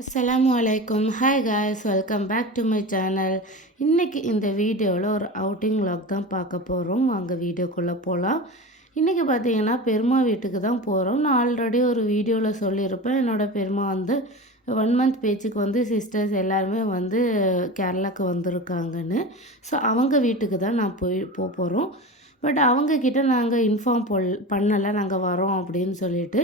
அஸ்ஸலாமு அலைக்கும். Hi guys, welcome back to my channel. இன்றைக்கி இந்த வீடியோவில் ஒரு அவுட்டிங் வ்ளாக் தான் பார்க்க போகிறோம். வாங்க வீடியோக்குள்ளே போகலாம். இன்றைக்கி பார்த்தீங்கன்னா பெருமா வீட்டுக்கு தான் போகிறோம். நான் ஆல்ரெடி ஒரு வீடியோவில் சொல்லியிருப்பேன், என்னோடய பெருமா வந்து 1 மந்த் பேச்சுக்கு வந்து சிஸ்டர்ஸ் எல்லாருமே வந்து கேரளாவுக்கு வந்திருக்காங்கன்னு. ஸோ அவங்க வீட்டுக்கு தான் நான் போகிறோம். பட் அவங்கக்கிட்ட நாங்கள் இன்ஃபார்ம் பண்ணலை நாங்கள் வரோம் அப்படின்னு சொல்லிட்டு.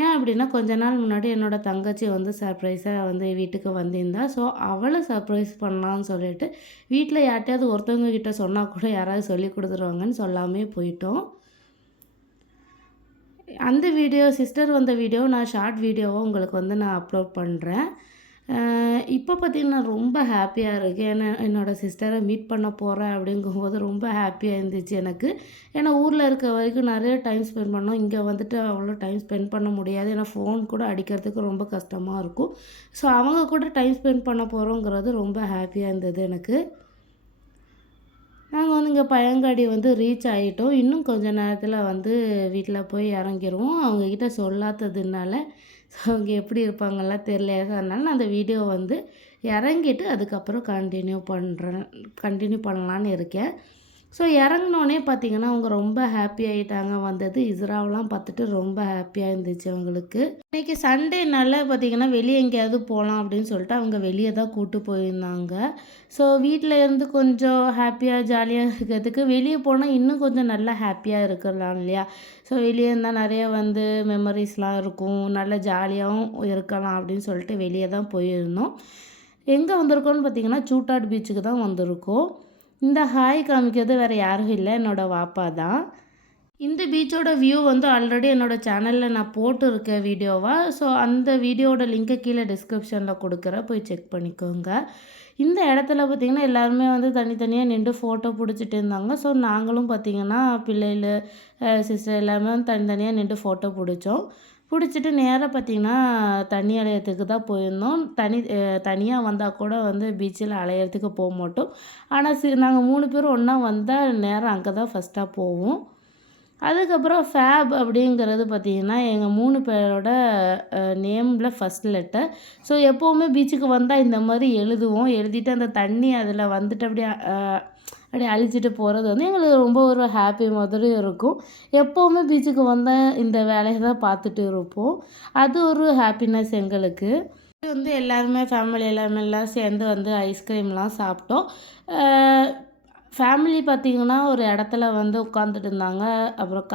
ஏன் அப்படின்னா, கொஞ்ச நாள் முன்னாடி என்னோடய தங்கச்சி வந்து சர்ப்ரைஸாக வந்து வீட்டுக்கு வந்திருந்தா. ஸோ அவளை சர்ப்ரைஸ் பண்ணலான்னு சொல்லிட்டு வீட்டில் யார்கிட்டையாவது ஒருத்தவங்க கிட்ட சொன்னால் கூட யாராவது சொல்லி கொடுத்துருவாங்கன்னு சொல்லாமே போயிட்டோம். அந்த வீடியோ சிஸ்டர் வந்த வீடியோ நான் ஷார்ட் வீடியோவாக உங்களுக்கு வந்து நான் அப்லோட் பண்ணுறேன். இப்போ பார்த்திங்கன்னா ரொம்ப ஹாப்பியாக இருக்குது. ஏன்னா என்னோடய சிஸ்டரை மீட் பண்ண போகிறேன் அப்படிங்கும்போது ரொம்ப ஹாப்பியாக இருந்துச்சு எனக்கு. ஏன்னா ஊரில் இருக்க வரைக்கும் நிறைய டைம் ஸ்பெண்ட் பண்ணோம். இங்கே வந்துட்டு அவ்வளோ டைம் ஸ்பெண்ட் பண்ண முடியாது. ஏன்னா ஃபோன் கூட அடிக்கிறதுக்கு ரொம்ப கஷ்டமாக இருக்கும். ஸோ அவங்க கூட டைம் ஸ்பெண்ட் பண்ண போகிறோங்கிறது ரொம்ப ஹாப்பியாக இருந்தது எனக்கு. நாங்கள் வந்து இங்கே பயங்காடி வந்து ரீச் ஆகிட்டோம். இன்னும் கொஞ்சம் நேரத்தில் வந்து வீட்டில் போய் இறங்கிடுவோம். அவங்கக்கிட்ட சொல்லாததுனால அவங்க எப்படி இருப்பாங்கலாம் தெரியல. அதனால நான் அந்த வீடியோ வந்து இறங்கிட்டு அதுக்கப்புறம் கண்டினியூ பண்ணலான்னு இருக்கேன். ஸோ இறங்கினோடனே பார்த்திங்கன்னா அவங்க ரொம்ப ஹாப்பி ஆகிட்டாங்க. வந்தது இஸ்ராவெலாம் பார்த்துட்டு ரொம்ப ஹாப்பியாக இருந்துச்சு அவங்களுக்கு. இன்றைக்கி சண்டேனால பார்த்திங்கன்னா வெளியே எங்கேயாவது போகலாம் அப்படின்னு சொல்லிட்டு அவங்க வெளியே தான் கூப்பிட்டு போயிருந்தாங்க. ஸோ வீட்டில் இருந்து கொஞ்சம் ஹாப்பியாக ஜாலியாக இருக்கிறதுக்கு வெளியே போனால் இன்னும் கொஞ்சம் நல்லா ஹாப்பியாக இருக்கலாம் இல்லையா? ஸோ வெளியே இருந்தால் நிறைய வந்து மெமரிஸ்லாம் இருக்கும், நல்லா ஜாலியாகவும் இருக்கலாம் அப்படின்னு சொல்லிட்டு வெளியே தான் போயிருந்தோம். எங்கே வந்திருக்கோன்னு பார்த்திங்கன்னா சூட்டாட் பீச்சுக்கு தான் வந்திருக்கோம். இந்த ஹாய் காமிக்கிறது வேறு யாரும் இல்லை, என்னோடய வாப்பா தான். இந்த பீச்சோட வியூ வந்து ஆல்ரெடி என்னோடய சேனலில் நான் போட்டுருக்கேன் வீடியோவாக. ஸோ அந்த வீடியோட லிங்கை கீழே டிஸ்கிரிப்ஷனில் கொடுக்குறேன், போய் செக் பண்ணிக்கோங்க. இந்த இடத்துல பார்த்திங்கன்னா எல்லாருமே வந்து தனித்தனியாக நின்று ஃபோட்டோ பிடிச்சிட்டு இருந்தாங்க. ஸோ நாங்களும் பார்த்திங்கன்னா பிள்ளைகள் சிஸ்டர் எல்லாமே வந்து தனித்தனியாக நின்று ஃபோட்டோ பிடிச்சிட்டு நேராக பார்த்திங்கன்னா தண்ணி அலையறதுக்கு தான் போயிருந்தோம். தனியாக வந்தால் கூட வந்து பீச்சில் அலையறதுக்கு போக மாட்டோம். ஆனால் நாங்கள் 3 பேரும் ஒன்றா வந்தால் நேராக அங்கே தான் ஃபஸ்ட்டாக போவோம். அதுக்கப்புறம் ஃபேப் அப்படிங்கிறது பார்த்திங்கன்னா எங்கள் 3 பேரோட நேமில் ஃபஸ்ட் லெட்டர். ஸோ எப்போவுமே பீச்சுக்கு வந்தால் இந்த மாதிரி எழுதுவோம். எழுதிட்டு அந்த தண்ணி அதில் வந்துட்டு அப்படியே அழிச்சிட்டு போகிறது வந்து எங்களுக்கு ரொம்ப ஒரு ஹாப்பி மாதிரி இருக்கும். எப்போவுமே பீச்சுக்கு வந்தால் இந்த வேலையை தான் பார்த்துட்டு இருப்போம். அது ஒரு ஹாப்பினஸ் எங்களுக்கு. இது வந்து எல்லாருமே ஃபேமிலி எல்லாம் சேர்ந்து வந்து ஐஸ்கிரீம்லாம் சாப்பிட்டோம். ஃபேமிலி பார்த்திங்கன்னா ஒரு இடத்துல வந்து உட்காந்துட்டு இருந்தாங்க. அப்புறம்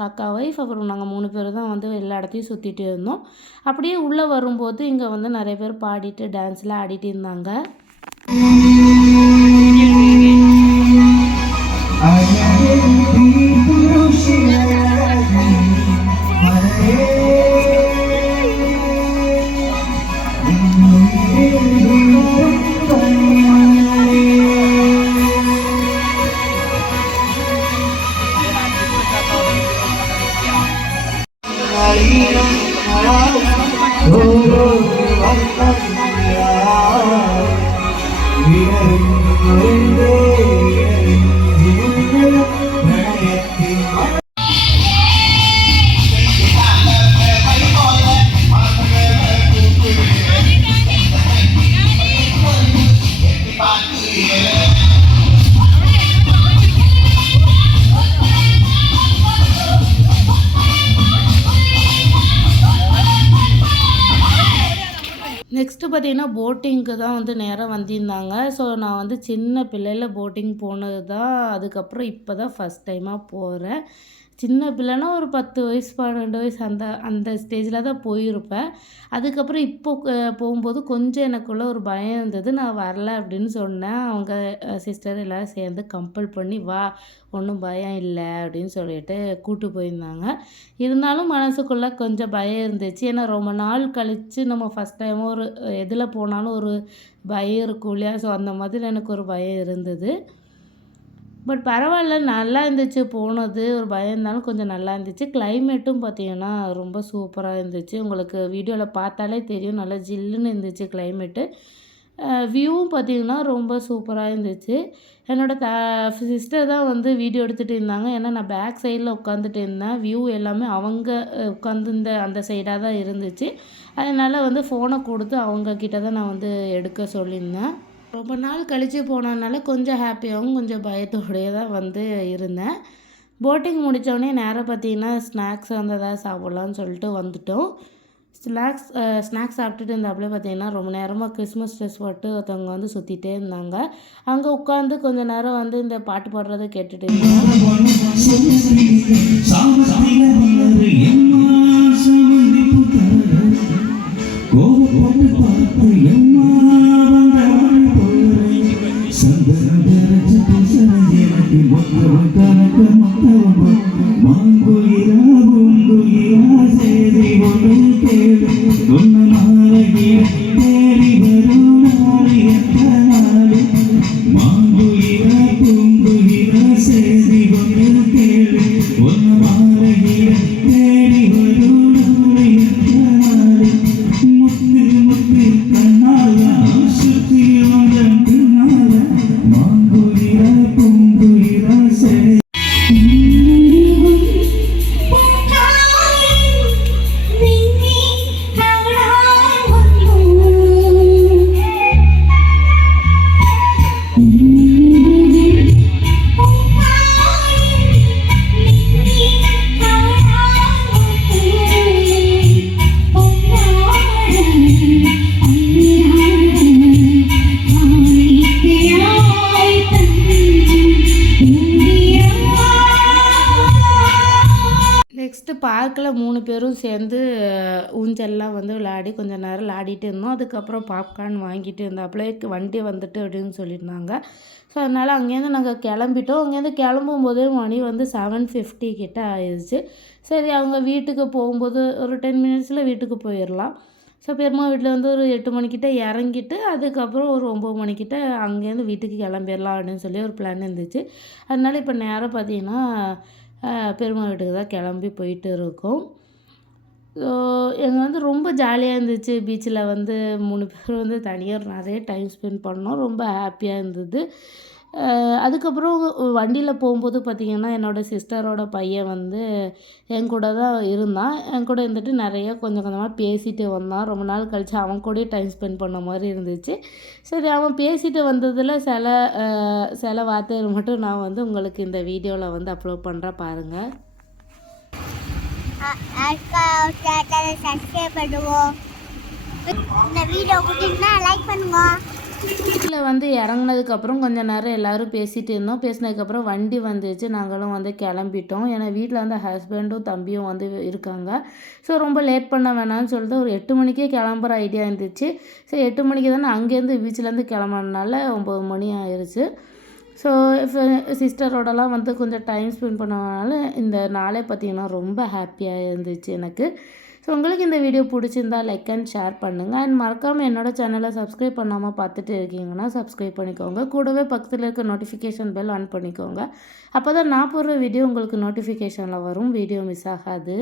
காக்கா ஒய்ஃப், அப்புறம் நாங்கள் 3 பேர் தான் வந்து எல்லா இடத்தையும் சுற்றிட்டு இருந்தோம். அப்படியே உள்ளே வரும்போது இங்கே வந்து நிறைய பேர் பாடிட்டு டான்ஸ்லாம் ஆடிட்டு இருந்தாங்க. நெக்ஸ்ட்டு பார்த்திங்கன்னா போட்டிங்க்கு தான் வந்து நேராக வந்திருந்தாங்க. ஸோ நான் வந்து சின்ன பிள்ளையில் போட்டிங் போனது தான். அதுக்கப்புறம் இப்போ தான் ஃபஸ்ட் டைமாக போகிறேன். சின்ன பிள்ளைனா ஒரு 10 வயசு 12 வயசு அந்த ஸ்டேஜில் தான் போயிருப்பேன். அதுக்கப்புறம் இப்போ போகும்போது கொஞ்சம் எனக்குள்ள ஒரு பயம் இருந்தது. நான் வரல அப்படின்னு சொன்னேன். அவங்க சிஸ்டர் எல்லோரும் சேர்ந்து கம்பல் பண்ணி வா, ஒன்றும் பயம் இல்லை அப்படின்னு சொல்லிட்டு கூப்பிட்டு போயிருந்தாங்க. இருந்தாலும் மனசுக்குள்ளே கொஞ்சம் பயம் இருந்துச்சு. ஏன்னா ரொம்ப நாள் கழித்து நம்ம ஃபஸ்ட் டைம் ஒரு எதில் போனாலும் ஒரு பயம் இருக்கும் இல்லையா? ஸோ அந்த மாதிரி எனக்கு ஒரு பயம் இருந்தது. பட் பரவாயில்ல, நல்லா இருந்துச்சு போனது. ஒரு பயம் இருந்தாலும் கொஞ்சம் நல்லா இருந்துச்சு. கிளைமேட்டும் பார்த்திங்கன்னா ரொம்ப சூப்பராக இருந்துச்சு. உங்களுக்கு வீடியோவில் பார்த்தாலே தெரியும், நல்லா ஜில்லுன்னு இருந்துச்சு கிளைமேட்டு. வியூவும் பார்த்திங்கன்னா ரொம்ப சூப்பராக இருந்துச்சு. என்னோடய சிஸ்டர் தான் வந்து வீடியோ எடுத்துகிட்டு இருந்தாங்க. ஏன்னா நான் பேக் சைடில் உட்காந்துட்டு இருந்தேன். வியூ எல்லாமே அவங்க உட்காந்துருந்த அந்த சைடாக தான் இருந்துச்சு. அதனால் வந்து ஃபோனை கொடுத்து அவங்கக்கிட்ட தான் நான் வந்து எடுக்க சொல்லியிருந்தேன். ரொம்ப நாள் கழித்து போனதுனால கொஞ்சம் ஹாப்பியாகவும் கொஞ்சம் பயத்தோடையே தான் வந்து இருந்தேன். போட்டிங் முடித்தோடனே நேராக பார்த்திங்கன்னா ஸ்நாக்ஸ் வந்து எதாவது சாப்பிட்லான்னு சொல்லிட்டு வந்துவிட்டோம். ஸ்நாக்ஸ் சாப்பிட்டுட்டு இருந்தாப்புல பார்த்திங்கன்னா ரொம்ப நேரமாக கிறிஸ்மஸ் ட்ரெஸ் போட்டு ஒருத்தவங்க வந்து சுற்றிட்டே இருந்தாங்க. அங்கே உட்காந்து கொஞ்சம் நேரம் வந்து இந்த பாட்டு பாடுறதை கேட்டுட்டு இருந்தோம். பார்க்கில் 3 பேரும் சேர்ந்து ஊஞ்சல்லாம் வந்து விளையாடி கொஞ்சம் நேரம் விளையாடிட்டு இருந்தோம். அதுக்கப்புறம் பாப்கார்ன் வாங்கிட்டு இருந்தாப்புல வண்டி வந்துட்டு அப்படின்னு சொல்லியிருந்தாங்க. ஸோ அதனால் அங்கேருந்து நாங்கள் கிளம்பிட்டோம். அங்கேருந்து கிளம்பும்போதே மணி வந்து 7:50 கிட்ட ஆயிடுச்சு. சரி அவங்க வீட்டுக்கு போகும்போது ஒரு 10 மினிட்ஸில் வீட்டுக்கு போயிடலாம். ஸோ பெருமா வீட்டில் வந்து ஒரு 8 மணிக்கிட்ட இறங்கிட்டு அதுக்கப்புறம் ஒரு 9 மணிக்கிட்ட அங்கேருந்து வீட்டுக்கு கிளம்பிடலாம் அப்படின்னு சொல்லி ஒரு பிளான் இருந்துச்சு. அதனால் இப்போ நேரம் பார்த்திங்கன்னா பெருமா வீட்டுக்கு தான் கிளம்பி போயிட்டு இருக்கோம். ஸோ எங்கள் வந்து ரொம்ப ஜாலியாக இருந்துச்சு. பீச்சில் வந்து 3 பேர் வந்து தனியாக நிறைய டைம் ஸ்பெண்ட் பண்ணோம். ரொம்ப ஹாப்பியாக இருந்தது. அதுக்கப்புறம் வண்டியில் போகும்போது பார்த்திங்கன்னா என்னோடய சிஸ்டரோட பையன் வந்து என் கூட தான் இருந்தான். என் கூட இருந்துட்டு நிறைய கொஞ்சம் கொஞ்சமாக பேசிட்டு வந்தான். ரொம்ப நாள் கழித்து அவன் கூடயே டைம் ஸ்பெண்ட் பண்ண மாதிரி இருந்துச்சு. சரி அவன் பேசிட்டு வந்ததில் சில வார்த்தைகள் மட்டும் நான் வந்து உங்களுக்கு இந்த வீடியோவில் வந்து அப்லோட் பண்ணுறேன் பாருங்கள். சப்ஸ்கிரைப் பண்ணுவோம். இந்த வீடியோ பிடிச்சிருந்தா லைக் பண்ணுங்க. வீட்டில் வந்து இறங்குனதுக்கப்புறம் கொஞ்சம் நேரம் எல்லோரும் பேசிகிட்டு இருந்தோம். பேசினதுக்கப்புறம் வண்டி வந்துச்சு. நாங்களும் வந்து கிளம்பிட்டோம். ஏன்னா வீட்டில் வந்து ஹஸ்பண்டும் தம்பியும் வந்து இருக்காங்க. ஸோ ரொம்ப லேட் பண்ண வேணாம்னு சொல்லிட்டு ஒரு 8 மணிக்கே கிளம்புற ஐடியா இருந்துச்சு. ஸோ 8 மணிக்கு தானே அங்கேருந்து பீச்சிலேருந்து கிளம்புனதுனால 9 மணி ஆயிடுச்சு. ஸோ சிஸ்டரோடலாம் வந்து கொஞ்சம் டைம் ஸ்பெண்ட் பண்ணனால இந்த நாளே பார்த்திங்கன்னா ரொம்ப ஹாப்பியாக இருந்துச்சு எனக்கு. ஸோ உங்களுக்கு இந்த வீடியோ பிடிச்சிருந்தா லைக் அண்ட் ஷேர் பண்ணுங்கள். அண்ட் மறக்காமல் என்னோடய சேனலை சப்ஸ்கிரைப் பண்ணாமல் பார்த்துட்டு இருக்கீங்கன்னா சப்ஸ்கிரைப் பண்ணிக்கோங்க. கூடவே பக்கத்தில் இருக்க நோட்டிஃபிகேஷன் பெல் ஆன் பண்ணிக்கோங்க. அப்போ தான் நான் போடுற வீடியோ உங்களுக்கு நோட்டிஃபிகேஷனில் வரும். வீடியோ மிஸ் ஆகாது.